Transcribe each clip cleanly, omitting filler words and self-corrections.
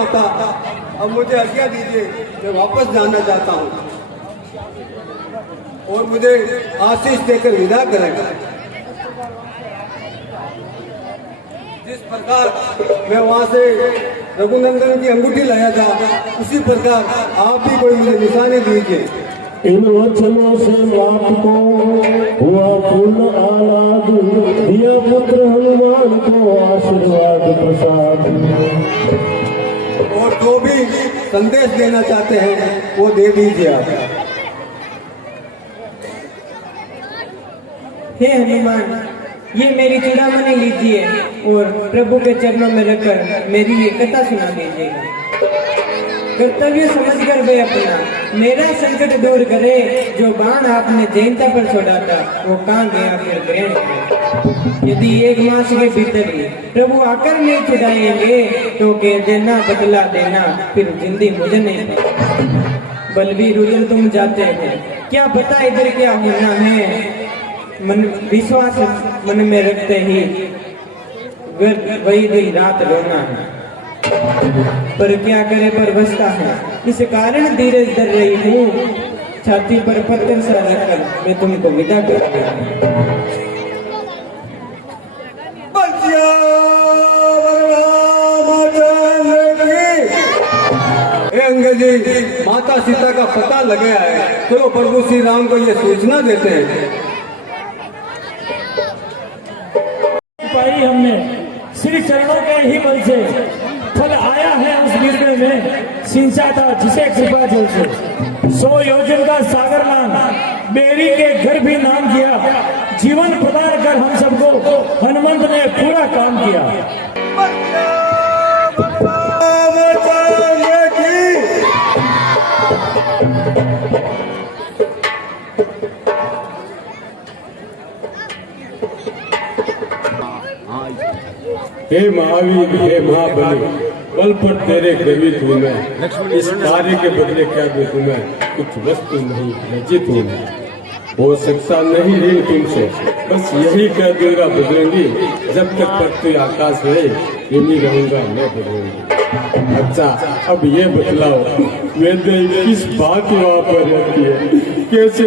माता, अब मुझे आज्ञा दीजिए, मैं वापस जाना चाहता हूँ और मुझे आशीष देकर विदा करेगा। जिस प्रकार मैं वहाँ से रघुनंदन की अंगूठी लाया था, उसी प्रकार आप भी कोई मुझे निशानी दीजिए। इन वचनों से आपको हुआ पूर्ण आह्लाद, दिया पुत्र हनुमान को आशीर्वाद प्रसाद। और जो भी संदेश देना चाहते हैं वो दे दीजिए आप। हे हनुमान, ये मेरी चूड़ामणि लीजिए और प्रभु के चरणों में रखकर मेरी ये कथा सुना दीजिएगा। कर्तव्य समझकर वे अपना मेरा संकट दूर करे, जो बाण आपने जयंता पर छोड़ा था वो कहाँ गया फिर ग्रहण करें। यदि 1 मास के भीतर ही प्रभु आकर नहीं छुड़ाएंगे तो कह देना बदला देना, फिर जिंदगी मुझे नहीं पता। बलवीर उजल तुम जाते हैं, क्या पता इधर क्या होना है। मन विश्वास मन में रखते ही वही दिन रात रोना है, पर क्या करे पर बसता है, इस कारण धीरज धर रही हूँ। छाती पर पत्थर सा रखकर मैं तुमको विदा कर अंग्रेजी माता सीता का पता लग गया है, चलो प्रभु श्री राम को ये सूचना देते हैं। पाई हमने श्री चरणों के ही बल से, फल आया है उस निर्णय में, सिंचा था जिसे कृपा जल से। 100 योजन का सागर नाम बेरी के घर भी नाम किया, जीवन प्रदान कर हम सबको हनुमंत ने पूरा काम किया। हे महावीर, हे महाबली, बल पर तेरे गर्वित हूँ मैं, इस कार्य के बदले क्या दे तुम्हें, कुछ वस्तु नहीं लज्जित हूँ मैं। हो सकता नहीं ऋण तुमसे, बस यही कह दूंगा बजरंगी, जब तक पृथ्वी आकाश है यही रहूंगा मैं बजरंगी। अच्छा अब ये बतलाओ, वेद किस बात वहाँ पर रहती है, कैसे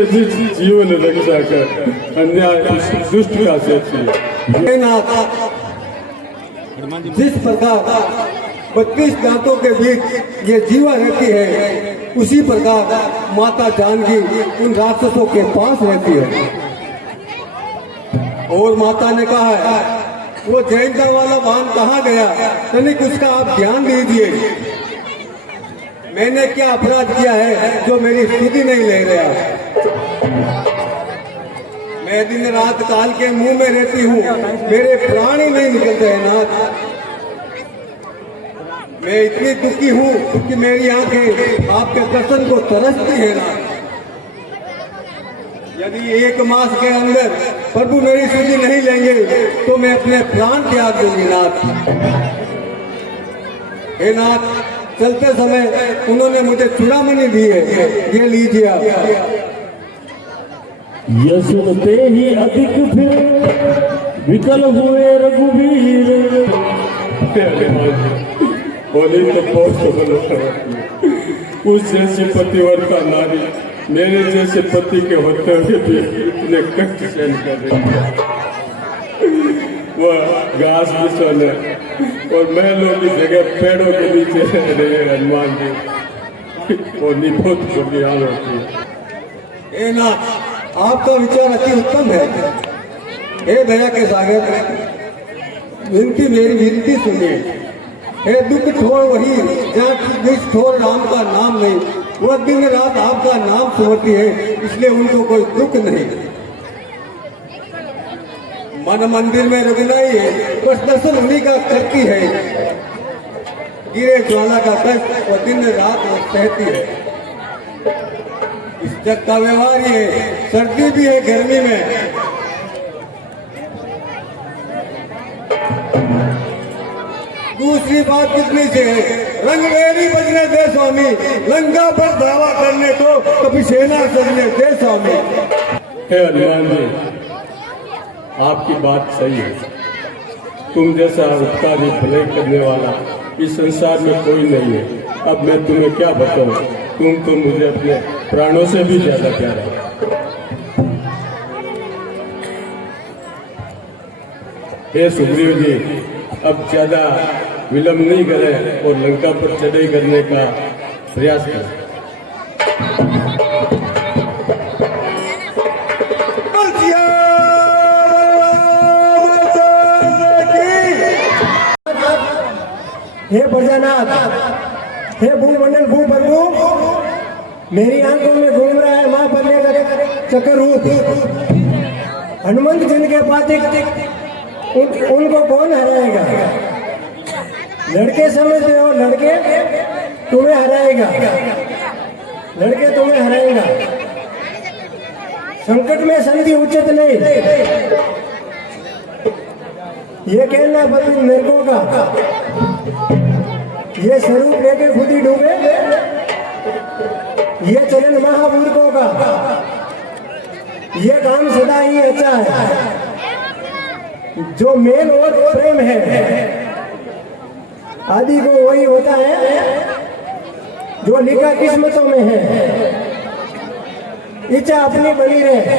जीवन रक्षा कर अन्याय दुष्ट का सेती है। जिस प्रकार 32 दांतों के बीच ये जीवा रहती है, उसी प्रकार माता जानकी उन राक्षसों के पास रहती है। और माता ने कहा है, वो जयंता वाला वाहन कहाँ गया, तनिक उसका आप ध्यान दीजिए। मैंने क्या अपराध किया है जो मेरी स्तुति नहीं ले रहा। मैं दिन रात काल के मुंह में रहती हूँ, मेरे प्राण ही नहीं निकलते हैं नाथ। मैं इतनी दुखी हूँ कि मेरी आंखें आपके दर्शन को तरसती है नाथ। यदि 1 मास के अंदर प्रभु मेरी स्तुति नहीं लेंगे तो मैं अपने प्राण त्याग दूंगी नाथ। हे नाथ, चलते समय उन्होंने मुझे चूड़ामणि दी है, ये लीजिए आप। सुनते ही अधिक फिर विकल हुए रघुवीर। होली तो बहुत उस जैसी पतिव्रता नारी मेरे जैसे पति के होते हुए भी इतने कष्ट सहन कर रही है। वह घास भी सोने और महलों की जगह पेड़ों के नीचे रह रहे हनुमान जी, होली बहुत बुरी हाल होती है। आपका विचार अति उत्तम है। हे दया के सागर, विनती मेरी विनती सुनिए। हे दुख छोड़ वही जहाँ जिस छोड़ राम का नाम नहीं, वह दिन रात आपका नाम छोड़ती है, इसलिए उनको कोई दुख नहीं। मन मंदिर में रुकना ही है, बस दर्शन उन्हीं का करती है। गिरे ज्वाला का कष्ट और दिन रात वो सहती है। इस जग का व्यवहार ये है, सर्दी भी है गर्मी में। दूसरी बात कितनी से है, रंगरेली बजने दे स्वामी, लंका पर दावा करने को कभी सेना सजने दे स्वामी। हे हनुमान जी, आपकी बात सही है। तुम जैसा उपकारी भले करने वाला इस संसार में कोई नहीं है। अब मैं तुम्हें क्या बताऊं, तुम तो मुझे अपने प्राणों से भी ज्यादा प्यारा है। हे सुग्रीव जी, अब ज्यादा विलंब नहीं करें और लंका पर चढ़ाई करने का प्रयास करें। हे प्रजानाथ, हे भूमंडल भूप्रभु, मेरी आंखों में घूम रहा है मां बनने का चक्कर रूप। हनुमंत जिनके पाते उनको कौन हराएगा? लड़के समझते हो, लड़के तुम्हें हराएगा, लड़के तुम्हें हराएगा। संकट में संधि उचित नहीं, ये कहना बल्कि मेरे को का ये स्वरूप लेके खुद ही डूबे, ये चलन महामूर्खों का, ये काम सदा ही अच्छा है। जो मेल और प्रेम है आदि को वही होता है जो लिखा किस्मतों में है। इच्छा अपनी बनी रहे,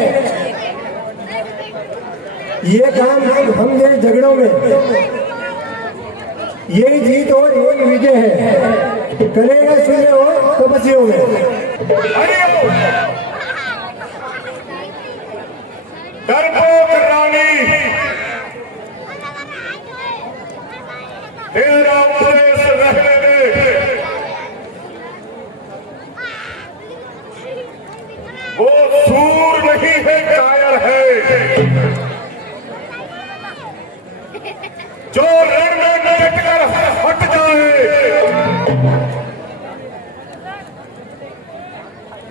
ये काम हम जैसे झगड़ों में यही जीत और यही विजय है। करेगा सूर्य और तपस्वियों में। डरपोक रानी, तेरा उपदेश रहने दे। वो सूर नहीं है, कायर है, जो रण में डट कर हट जाए।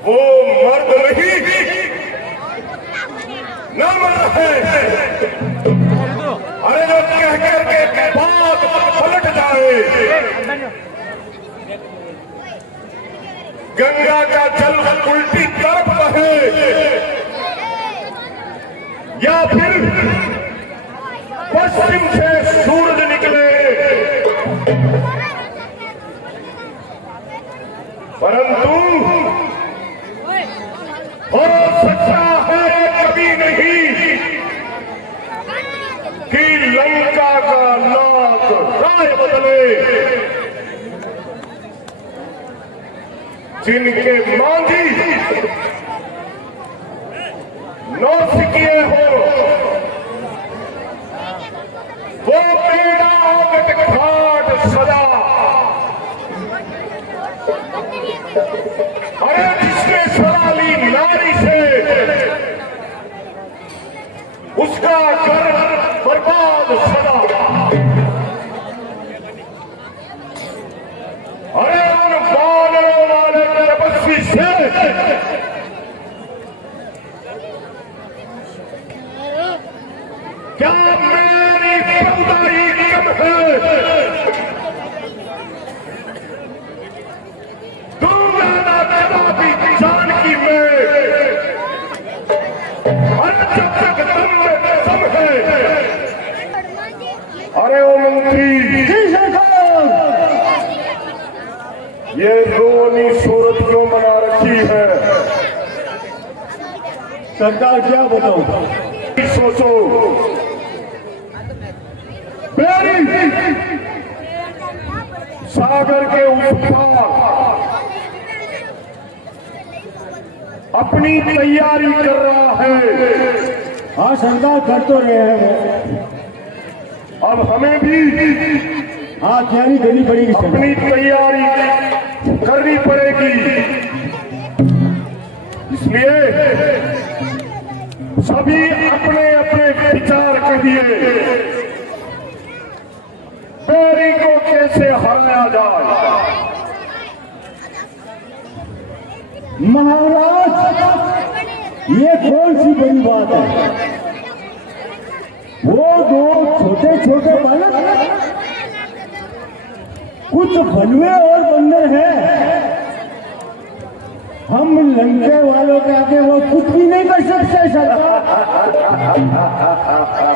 वो मर्द नहीं, न मर्द है। अरे जो कह करके बात पलट जाए। गंगा का जल उल्टी तरफ बहे या फिर पश्चिम से सूरज निकले, परंतु हो सकता है कभी नहीं कि लंका का नाक राय बदले। जिनके मांझी नौसिखिए हो वो बेड़ा आवट घाट सदा। अरे जिसने सवाली नारी से उसका घर बर्बाद सदा। अरे उन बानरों वाले तपस्वी से क्या मेरी प्रभुताई कम है? दूंगा ना कदापि जानकी में, अरे जब तक दम में दम है। अरे ओ मंत्री, ये रोनी सूरत क्यों बना रखी है? सरकार क्या बताऊं? सोचो, मेरी सागर के उस पार अपनी तैयारी कर रहा है। हाँ सरकार कर तो रहे हैं, अब हमें भी हाँ तैयारी करनी पड़ेगी, अपनी तैयारी करनी पड़ेगी। इसलिए सभी अपने अपने विचार करिए, बैरी को कैसे हराया जाए। महाराज ये कौन सी बड़ी बात है? वो दो छोटे छोटे बालक कुछ भलुए और बंदर हैं, हम लंके वालों के आगे वो कुछ भी नहीं कर सकते।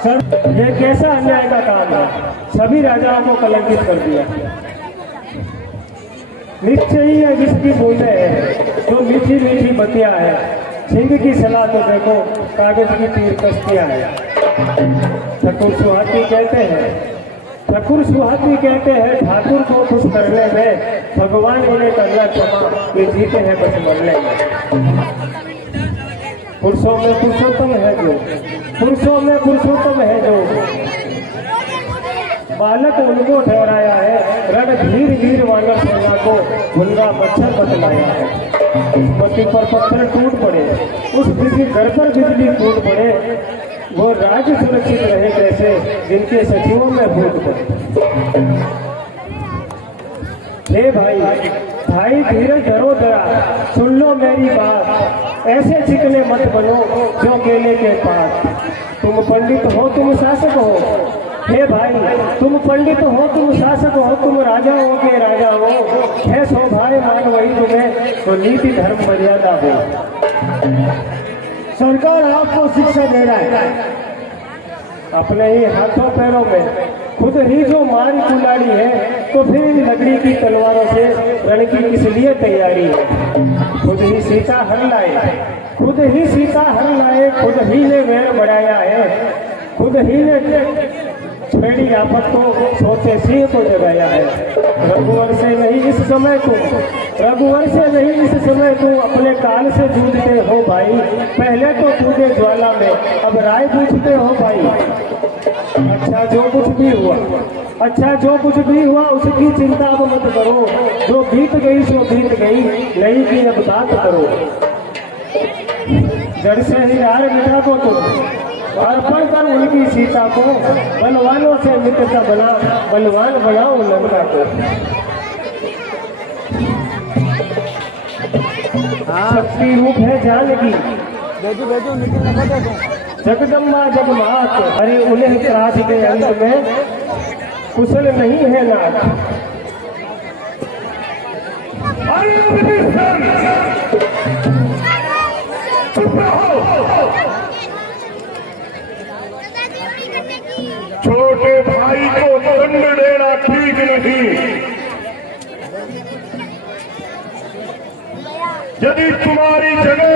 सर ये कैसा अन्याय का काम है? सभी राजाओं को कलंकित कर दिया। निश्चय ही है जिसकी बूंदे है जो मीठी मीठी बतिया है। सिंह की सलाह तो देखो कागज की तीर कश्तियां है। ठाकुर सुहाती कहते हैं ठाकुर को खुश करने में भगवान इन्हें करना क्षमा, वे जीते हैं बस मरने में। पुरुषों में पुरुषोत्तम है जो बालक उनको ठहराया है। रणधीर वीर वानर सेना को भुलगा मच्छर बतलाया है। पति पर पत्थर टूट पड़े, उस किसी घर पर बिजली टूट पड़े, वो राज्य सुरक्षित रहे कैसे जिनके सचिवों में भूत पड़े। हे भाई धीरज धरो जरा, सुन लो मेरी बात। ऐसे चिकने मत बनो जो केले के पास। तुम पंडित हो, तुम शासक हो। हे भाई तुम पंडित हो, तुम शासक हो, तुम राजा हो के राजा हो। है सौभाग्य मान वही तुम्हें तो नीति धर्म मर्यादा हो। सरकार आपको शिक्षा दे रहा है अपने ही हाथों पैरों में। खुद ही जो मारी कुलाड़ी है तो फिर इन लकड़ी की तलवारों से रण की किस लिए तैयारी है। खुद ही सीता हर लाए, खुद ही ने वैर बढ़ाया है। खुद ही ने छेड़ी आफत को सोचे सिंह को जगाया है। रघुवर से नहीं इस समय तुम अपने काल से जूझते हो भाई। पहले तो कूदे ज्वाला में, अब राय पूछते हो भाई। अच्छा जो कुछ भी हुआ उसकी चिंता अब मत करो। जो बीत गई सो बीत गई, नहीं की अब बात करो। जड़ से ही यार मिटा को तुम अर्पण कर उनकी सीता को। बलवानों से मित्रता बना, बलवान बनाओ लंका को। शक्ति रूप है जानकी, जगदम्बा जगमात। अरे उन्हें त्रास के अंत में कुशल नहीं है नाथ। छोटे भाई को दंड देना ठीक नहीं। यदि तुम्हारी जगह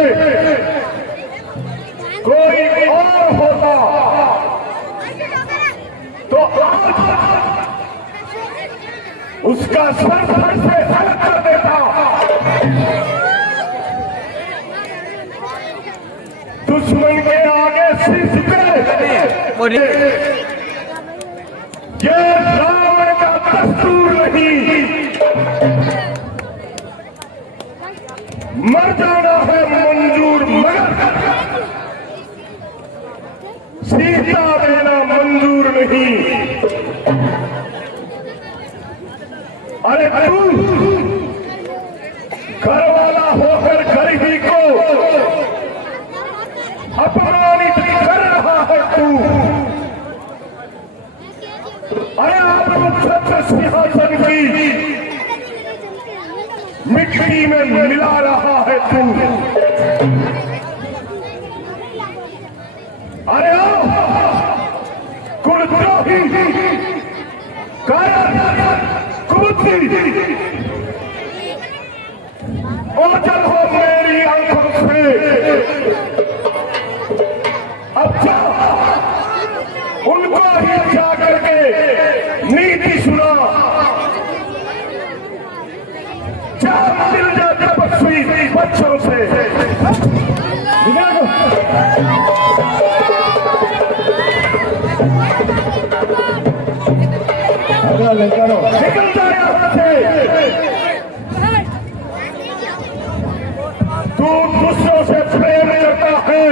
कोई और होता तो आज उसका सर से अलग कर देता। दुश्मन के आगे सिर झुके, ये रावण का दस्तूर नहीं। मर जाना है मंजूर, मगर सीता देना मंजूर नहीं। अरे तू घर वाला होकर घर ही को अपमानित कर रहा है तू। अरे आप सिंहासन की मिट्टी में मिला रहा है तू। अरे कुलद्रोही, कायर, कुबुद्धि, ओझल हो मेरी आंखों से। अब जा उनको ही जा करके नीति सुना। जा मिल जा तपस्वी बच्चों से। निकल जा यहाँ से। तू दूसरों से प्रेम करता है,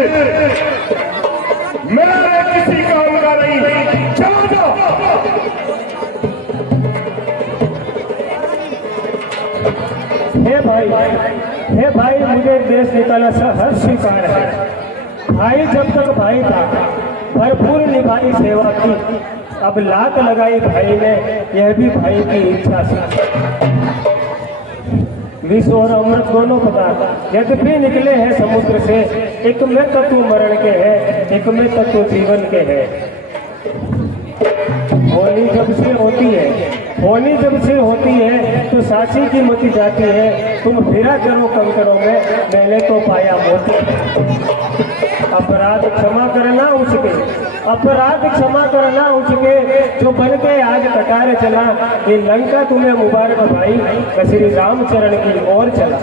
मेरे किसी काम का नहीं। चला जा। हे भाई मुझे देश निकाला हर स्वीकार है। भाई जब तक भाई था भरपूर निभाई सेवा की। अब लात लगाई भाई ने, यह भी भाई की इच्छा से। विष और अमृत दोनों पदार्थ यद्यपि निकले हैं समुद्र से। एक में तत्व मरण के है, एक में तत्व जीवन के है। होनी जब से होती है तो साची की मती जाती है। तुम फिरा करो कंकरों में, मैंने तो पाया मोती। अपराध क्षमा करना उसके जो बन के आज कटार चला। ये लंका तुम्हें मुबारक भाई, श्री रामचरण की ओर चला।